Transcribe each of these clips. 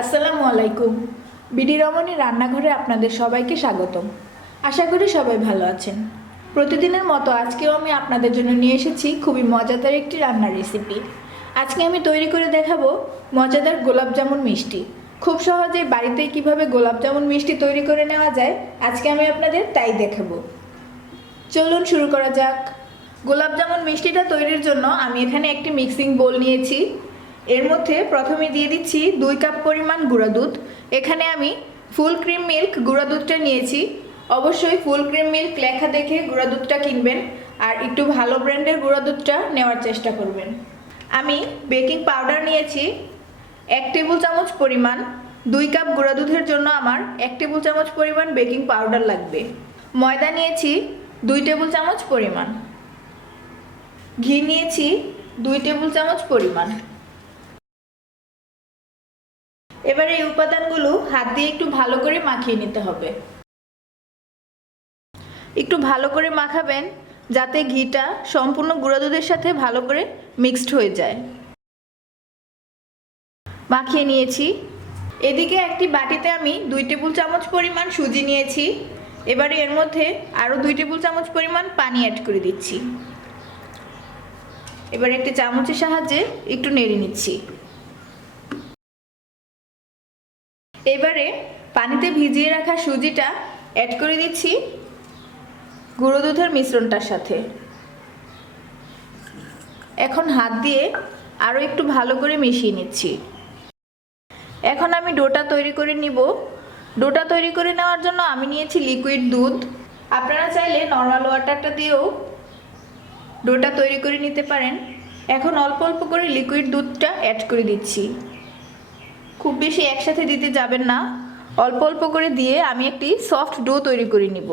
আসসালামু আলাইকুম। বিডি রমণী রান্নাঘরে আপনাদের সবাইকে স্বাগতম। আশা করি সবাই ভালো আছেন। প্রতিদিনের মতো আজকেও আমি আপনাদের জন্য নিয়ে এসেছি খুবই মজাদার একটি রান্নার রেসিপি আজকে আমি তৈরি করে দেখাবো মজাদার গোলাপ জামুন মিষ্টি। খুব সহজেই বাড়িতেই কীভাবে গোলাপ জামুন মিষ্টি তৈরি করে নেওয়া যায়, আজকে আমি আপনাদের তাই দেখাবো। চলুন শুরু করা যাক। গোলাপ জামুন মিষ্টিটা তৈরির জন্য আমি এখানে একটি মিক্সিং বোল নিয়েছি। এর মধ্যে প্রথমে দিয়ে দিচ্ছি দুই কাপ পরিমাণ গুঁড়া দুধ। এখানে আমি ফুল ক্রিম মিল্ক গুঁড়া দুধটা নিয়েছি। অবশ্যই ফুল ক্রিম মিল্ক লেখা দেখে গুঁড়া দুধটা কিনবেন আর একটু ভালো ব্র্যান্ডের গুঁড়া দুধটা নেওয়ার চেষ্টা করবেন। আমি বেকিং পাউডার নিয়েছি এক টেবিল চামচ পরিমাণ। দুই কাপ গুঁড়া দুধের জন্য আমার এক টেবিল চামচ পরিমাণ বেকিং পাউডার লাগবে। ময়দা নিয়েছি দুই টেবিল চামচ পরিমাণ। ঘি নিয়েছি দুই টেবিল চামচ পরিমাণ। এবার এই উপাদানগুলো হাত দিয়ে একটু ভালো করে মাখিয়ে নিতে হবে। একটু ভালো করে মাখাবেন যাতে ঘিটা সম্পূর্ণ গুঁড়া দুধের সাথে ভালো করে মিক্সড হয়ে যায়। মাখিয়ে নিয়েছি। এদিকে একটি বাটিতে আমি দুই টেবিল চামচ পরিমাণ সুজি নিয়েছি। এবারে এর মধ্যে আরও দুই টেবিল চামচ পরিমাণ পানি অ্যাড করে দিচ্ছি। এবার একটি চামচের সাহায্যে একটু নেড়ে নিচ্ছি। এবারে পানিতে ভিজিয়ে রাখা সুজিটা অ্যাড করে দিচ্ছি গুঁড়ো দুধের মিশ্রণটার সাথে। এখন হাত দিয়ে আরও একটু ভালো করে মিশিয়ে নিচ্ছি। এখন আমি ডোটা তৈরি করে নিব। ডোটা তৈরি করে নেওয়ার জন্য আমি নিয়েছি লিকুইড দুধ। আপনারা চাইলে নর্মাল ওয়াটারটা দিয়েও ডোটা তৈরি করে নিতে পারেন। এখন অল্প অল্প করে লিকুইড দুধটা অ্যাড করে দিচ্ছি। খুব বেশি একসাথে দিতে যাবেন না। অল্প অল্প করে দিয়ে আমি একটি সফট ডো তৈরি করে নিব।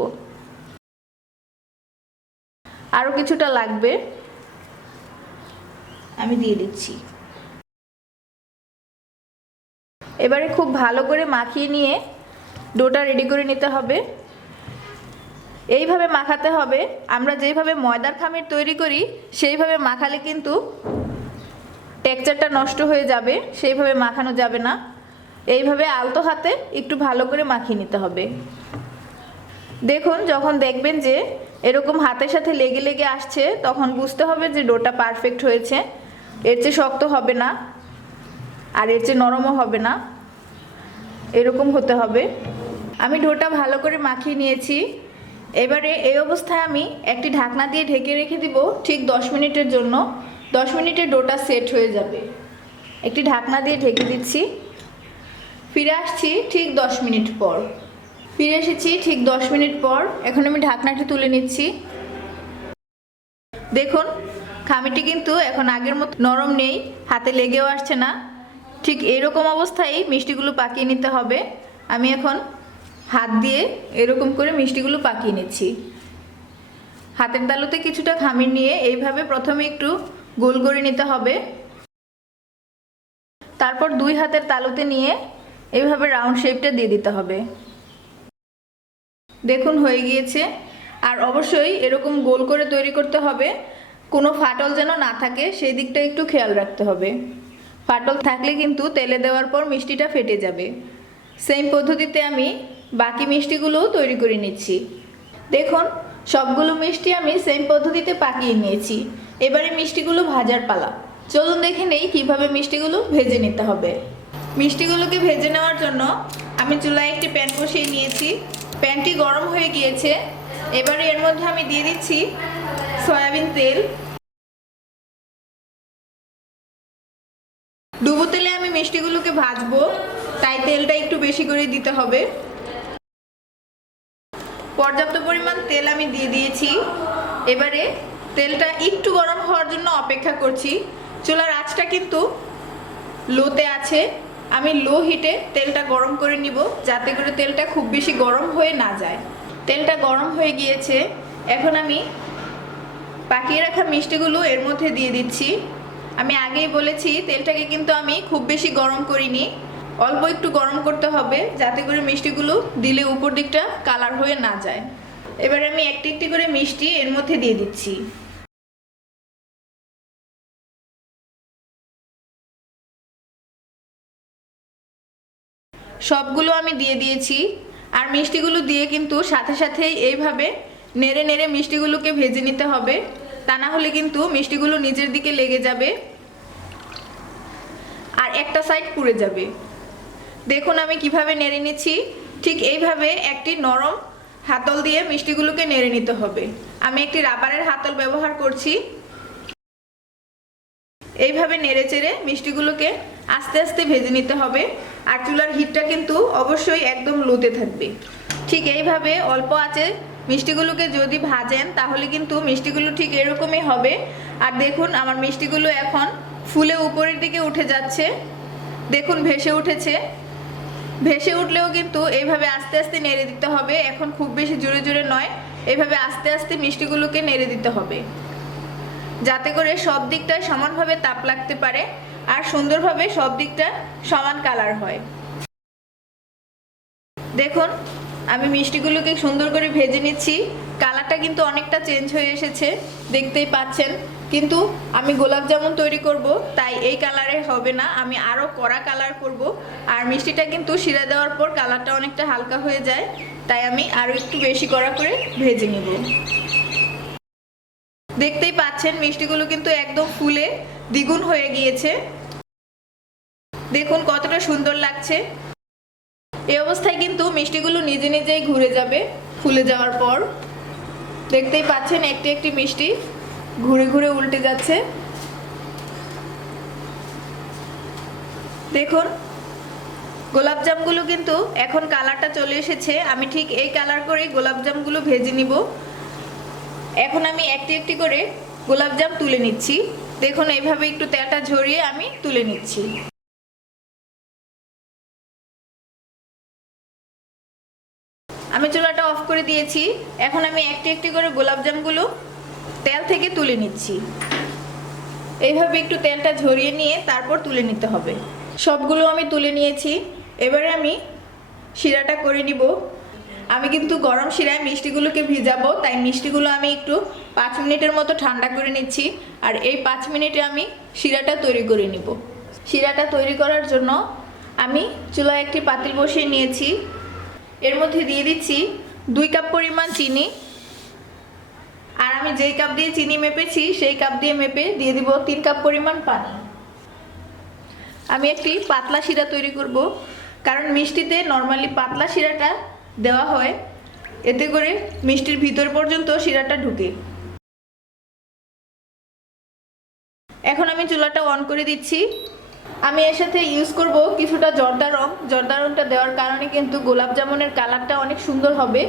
আরও কিছুটা লাগবে। আমি দিয়ে দিচ্ছি। এবারে খুব ভালো করে মাখিয়ে নিয়ে ডোটা রেডি করে নিতে হবে। এইভাবে মাখাতে হবে। আমরা যেইভাবে ময়দার খামির তৈরি করি, সেইভাবে মাখালে কিন্তু টেক্সচারটা নষ্ট হয়ে যাবে, সেইভাবে মাখানো যাবে না। এইভাবে আলতো হাতে একটু ভালো করে মাখিয়ে নিতে হবে। দেখুন, যখন দেখবেন যে এরকম হাতের সাথে লেগে লেগে আসছে, তখন বুঝতে হবে যে ডোটা পারফেক্ট হয়েছে। এর চেয়ে শক্ত হবে না, আর এর চেয়ে নরমও হবে না। এরকম হতে হবে। আমি ডোটা ভালো করে মাখিয়ে নিয়েছি। এবারে এই অবস্থায় আমি একটি ঢাকনা দিয়ে ঢেকে রেখে দিব ঠিক দশ মিনিটের জন্য। দশ মিনিটে ডোটা সেট হয়ে যাবে। একটি ঢাকনা দিয়ে ঢেকে দিচ্ছি। ফিরে আসছি ঠিক দশ মিনিট পর। ফিরে এসেছি ঠিক দশ মিনিট পর। এখন আমি ঢাকনাটি তুলে নিচ্ছি। দেখুন, খামিটি কিন্তু এখন আগের মতো নরম নেই, হাতে লেগেও আসছে না। ঠিক এরকম অবস্থায় মিষ্টিগুলো পাকিয়ে নিতে হবে। আমি এখন হাত দিয়ে এরকম করে মিষ্টিগুলো পাকিয়ে নিচ্ছি। হাতের তালুতে কিছুটা খামির নিয়ে এইভাবে প্রথমে একটু গোল করে নিতে হবে। তারপর দুই হাতের তালুতে নিয়ে এইভাবে রাউন্ড শেপটা দিয়ে দিতে হবে। দেখুন, হয়ে গিয়েছে। আর অবশ্যই এরকম গোল করে তৈরি করতে হবে। কোনো ফাটল যেন না থাকে, সেই দিকটা একটু খেয়াল রাখতে হবে। ফাটল থাকলে কিন্তু তেলে দেওয়ার পর মিষ্টিটা ফেটে যাবে। সেম পদ্ধতিতে আমি বাকি মিষ্টিগুলোও তৈরি করে নিচ্ছি। দেখুন সবগুলো মিষ্টি আমি সেম পদ্ধতিতে পাকিয়ে নিয়েছি। এবারে মিষ্টিগুলো ভাজার পালা। চলুন দেখে নেই কীভাবে মিষ্টিগুলো ভেজে নিতে হবে। মিষ্টিগুলোকে ভেজে নেওয়ার জন্য আমি চুলায় একটি প্যান বসিয়ে নিয়েছি। প্যানটি গরম হয়ে গিয়েছে। এবারে এর মধ্যে আমি দিয়ে দিচ্ছি সয়াবিন তেল। ডুবো তেলে আমি মিষ্টিগুলোকে ভাজবো, তাই তেলটা একটু বেশি করে দিতে হবে। পর্যাপ্ত পরিমাণ তেল আমি দিয়ে দিয়েছি। এবারে তেলটা একটু গরম হওয়ার জন্য অপেক্ষা করছি। চুলার আঁচটা কিন্তু লোতে আছে। আমি লো হিটে তেলটা গরম করে নিব, যাতে করে তেলটা খুব বেশি গরম হয়ে না যায়। তেলটা গরম হয়ে গিয়েছে। এখন আমি পাকিয়ে রাখা মিষ্টিগুলো এর মধ্যে দিয়ে দিচ্ছি। আমি আগেই বলেছি, তেলটাকে কিন্তু আমি খুব বেশি গরম করিনি। অল্প একটু গরম করতে হবে, যাতে করে মিষ্টিগুলো দিলে উপর দিকটা কালার হয়ে না যায়। এবার আমি একটি একটি করে মিষ্টি এর মধ্যে দিয়ে দিচ্ছি। সবগুলো আমি দিয়ে দিয়েছি, আর মিষ্টিগুলো দিয়ে কিন্তু সাথে সাথেই এইভাবে নেড়ে নেড়ে মিষ্টিগুলোকে ভেজে নিতে হবে। তা না হলে কিন্তু মিষ্টিগুলো নিজের দিকে লেগে যাবে, আর একটা সাইড পুড়ে যাবে। দেখুন আমি কীভাবে নেড়ে নিচ্ছি। ঠিক এইভাবে একটি নরম হাতল দিয়ে মিষ্টিগুলোকে নেড়ে নিতে হবে। আমি একটি রাবারের হাতল ব্যবহার করছি। এইভাবে নেড়ে চেড়ে মিষ্টিগুলোকে আস্তে আস্তে ভেজে নিতে হবে। আর চুলার হিটটা কিন্তু অবশ্যই একদম লোতে থাকবে। ঠিক এইভাবে অল্প আছে মিষ্টিগুলোকে যদি ভাজেন, তাহলে কিন্তু মিষ্টিগুলো ঠিক এরকমই হবে। আর দেখুন, আমার মিষ্টিগুলো এখন ফুলে উপরের দিকে উঠে যাচ্ছে। দেখুন, ভেসে উঠেছে। ভেসে উঠলেও কিন্তু এইভাবে আস্তে আস্তে নেড়ে দিতে হবে। এখন খুব বেশি জোরে জোরে নয় এইভাবে আস্তে আস্তে মিষ্টিগুলোকে নেড়ে দিতে হবে। যাতে করে সব দিকটায় সমানভাবে তাপ লাগতে পারে আর সুন্দরভাবে সব দিকটা সমান কালার হয়। দেখুন, আমি মিষ্টিগুলোকে সুন্দর করে ভেজে নিচ্ছি। কালারটা কিন্তু অনেকটা চেঞ্জ হয়ে এসেছে, দেখতেই পাচ্ছেন। কিন্তু আমি গোলাপ জামুন তৈরি করব, তাই এই কালারে হবে না। আমি আরও কড়া কালার করব। আর মিষ্টিটা কিন্তু শিরা দেওয়ার পর কালারটা অনেকটা হালকা হয়ে যায়, তাই আমি আরও একটু বেশি কড়া করে ভেজে নিব। দেখতেই পাচ্ছেন, মিষ্টিগুলো কিন্তু একদম ফুলে দ্বিগুণ হয়ে গিয়েছে। দেখুন কতটা সুন্দর লাগছে। এই অবস্থায় কিন্তু মিষ্টিগুলো নিজে নিজেই ঘুরে যাবে ফুলে যাওয়ার পর। দেখতেই পাচ্ছেন একটি একটি মিষ্টি। ঘুরে ঘুরে উল্টে যাচ্ছে। দেখুন, গোলাপ জামগুলো কিন্তু এখন কালারটা চলে এসেছে। আমি ঠিক এই কালার করে গোলাপ জামগুলো ভেজে নিব। এখন আমি একটি একটি করে গোলাপ জাম তুলে নিচ্ছি। দেখুন, এইভাবে একটু তেলটা ঝরিয়ে আমি তুলে নিচ্ছি। আমি চুলাটা অফ করে দিয়েছি। এখন আমি একটি একটি করে গোলাপ জামগুলো তেল থেকে তুলে নিচ্ছি। এইভাবে একটু তেলটা ঝরিয়ে নিয়ে তারপর তুলে নিতে হবে। সবগুলো আমি তুলে নিয়েছি। এবারে আমি শিরাটা করে নিব। আমি কিন্তু গরম শিরায় মিষ্টিগুলোকে ভিজাবো, তাই মিষ্টিগুলো আমি একটু পাঁচ মিনিটের মতো ঠান্ডা করে নিচ্ছি। আর এই পাঁচ মিনিটে আমি শিরাটা তৈরি করে নিব। শিরাটা তৈরি করার জন্য আমি চুলায় একটি পাতিল বসিয়ে নিয়েছি। এর মধ্যে দিয়ে দিচ্ছি দুই কাপ পরিমাণ চিনি। আর আমি যেই কাপ দিয়ে চিনি মেপেছি, সেই কাপ দিয়ে মেপে দিয়ে দিব তিন কাপ পরিমাণ পানি। আমি একটি পাতলা শিরা তৈরি করব, কারণ মিষ্টিতে নর্মালি পাতলা শিরাটা দেওয়া হয়, এতে করে মিষ্টির ভিতর পর্যন্ত শিরাটা ঢুকে। এখন আমি চুলাটা অন করে দিচ্ছি। আমি এর সাথে ইউজ করব কিছুটা জর্দা রং। জর্দা রংটা দেওয়ার কারণে কিন্তু গোলাপ জামুনের কালারটা অনেক সুন্দর হবে।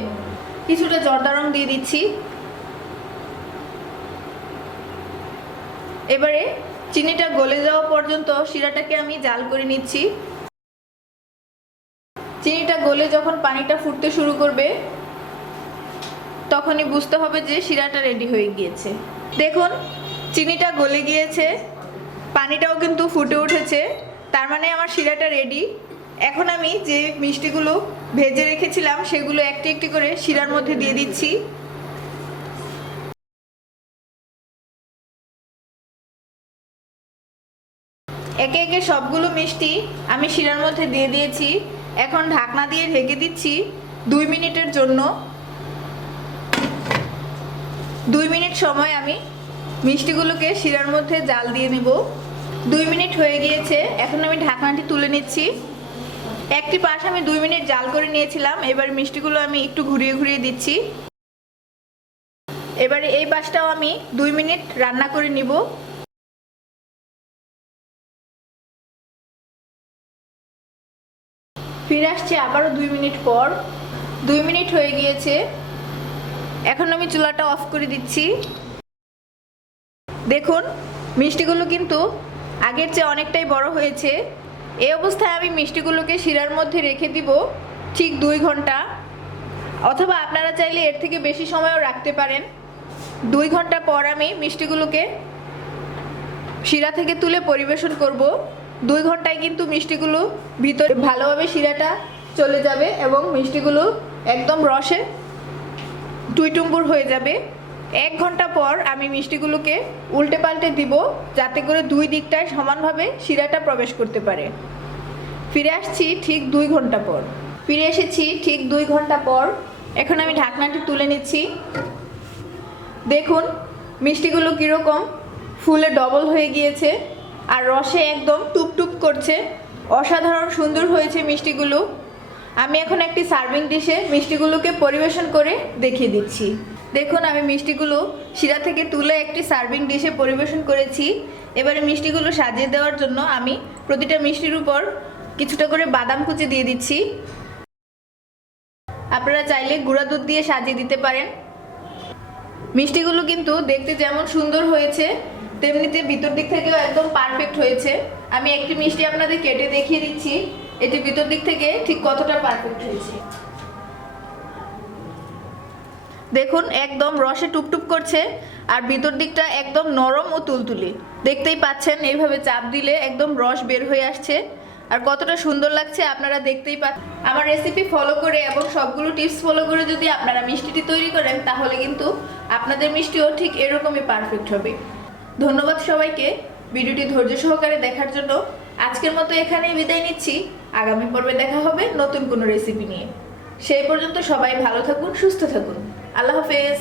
কিছুটা জর্দা রং দিয়ে দিচ্ছি। এবারে চিনিটা গলে যাওয়া পর্যন্ত শিরাটাকে আমি জাল করে নিচ্ছি। চিনিটা গলে যখন পানিটা ফুটতে শুরু করবে, তখনই বুঝতে হবে যে শিরাটা রেডি হয়ে গিয়েছে। দেখুন, চিনিটা গলে গিয়েছে, পানিটাও কিন্তু ফুটে উঠেছে, তার মানে আমার শিরাটা রেডি এখন আমি যে মিষ্টিগুলো ভেজে রেখেছিলাম, সেগুলো একটি একটি করে শিরার মধ্যে দিয়ে দিচ্ছি। একে একে সবগুলো মিষ্টি আমি শিরার মধ্যে দিয়ে দিয়েছি। এখন ঢাকনা দিয়ে ঢেকে দিচ্ছি দুই মিনিটের জন্য। দুই মিনিট সময় আমি মিষ্টিগুলোকে শিরার মধ্যে জাল দিয়ে নেব। দুই মিনিট হয়ে গিয়েছে, এখন আমি ঢাকনাটি তুলে নিচ্ছি। একটি পাশ আমি দুই মিনিট জাল করে নিয়েছিলাম, এবার মিষ্টিগুলো আমি একটু ঘুরিয়ে ঘুরিয়ে দিচ্ছি। এবারে এই পাশটাও আমি দুই মিনিট রান্না করে নিব। ফিরে আসছি আবারও দুই মিনিট পর। দুই মিনিট হয়ে গিয়েছে। এখন আমি চুলাটা অফ করে দিচ্ছি। দেখুন, মিষ্টিগুলো কিন্তু আগের চেয়ে অনেকটাই বড় হয়েছে। এই অবস্থায় আমি মিষ্টিগুলোকে শিরার মধ্যে রেখে দিব ঠিক দুই ঘণ্টা। অথবা আপনারা চাইলে এর থেকে বেশি সময়ও রাখতে পারেন। দুই ঘণ্টা পর আমি মিষ্টিগুলোকে শিরা থেকে তুলে পরিবেশন করব। দুই ঘন্টায় কিন্তু মিষ্টিগুলো ভিতরে ভালোভাবে শিরাটা চলে যাবে এবং মিষ্টিগুলো একদম রসে টুইটুম্বুর হয়ে যাবে। এক ঘণ্টা পর আমি মিষ্টিগুলোকে উল্টে পাল্টে দিব যাতে করে দুই দিকটায় সমানভাবে শিরাটা প্রবেশ করতে পারে। ফিরে আসছি ঠিক দুই ঘণ্টা পর। ফিরে এসেছি ঠিক দুই ঘণ্টা পর। এখন আমি ঢাকনাটি তুলে নিচ্ছি। দেখুন, মিষ্টিগুলো কীরকম, ফুলে ডবল হয়ে গিয়েছে। আর রসে একদম টুপটুপ করছে। অসাধারণ সুন্দর হয়েছে মিষ্টিগুলো। আমি এখন একটি সার্ভিং ডিশে মিষ্টিগুলোকে পরিবেশন করে দেখিয়ে দিচ্ছি। দেখুন, আমি মিষ্টিগুলো শিরা থেকে তুলে একটি সার্ভিং ডিশে পরিবেশন করেছি। এবারে মিষ্টিগুলো সাজিয়ে দেওয়ার জন্য আমি প্রতিটা মিষ্টির উপর কিছুটা করে বাদাম কুচি দিয়ে দিচ্ছি। আপনারা চাইলে গুঁড়া দুধ দিয়ে সাজিয়ে দিতে পারেন। মিষ্টিগুলো কিন্তু দেখতে যেমন সুন্দর হয়েছে তেমনিতে ভিতর দিক থেকেও একদম পারফেক্ট হয়েছে। আমি একটি মিষ্টি আপনাদের কেটে দেখিয়ে দিচ্ছি। এটি ভিতর দিক থেকে ঠিক কতটা পারফেক্ট হয়েছে। দেখুন, একদম রসে টুপটুপ করছে আর ভিতর দিকটা একদম নরম ও তুলতুলে। দেখতেই পাচ্ছেন, এইভাবে চাপ দিলে একদম রস বের হয়ে আসছে। আর কতটা সুন্দর লাগছে আপনারা দেখতেই পাচ্ছেন। আমার রেসিপি ফলো করে এবং সবগুলো টিপস ফলো করে যদি আপনারা মিষ্টিটি তৈরি করেন, তাহলে কিন্তু আপনাদের মিষ্টিও ঠিক এরকমই পারফেক্ট হবে। ধন্যবাদ সবাইকে। ভিডিওটি ধৈর্য সহকারে দেখার জন্য আজকের মতো এখানেই বিদায় নিচ্ছি। আগামী পর্বে দেখা হবে নতুন কোনো রেসিপি নিয়ে। সেই পর্যন্ত সবাই ভালো থাকুন, সুস্থ থাকুন। আল্লাহ হাফেজ।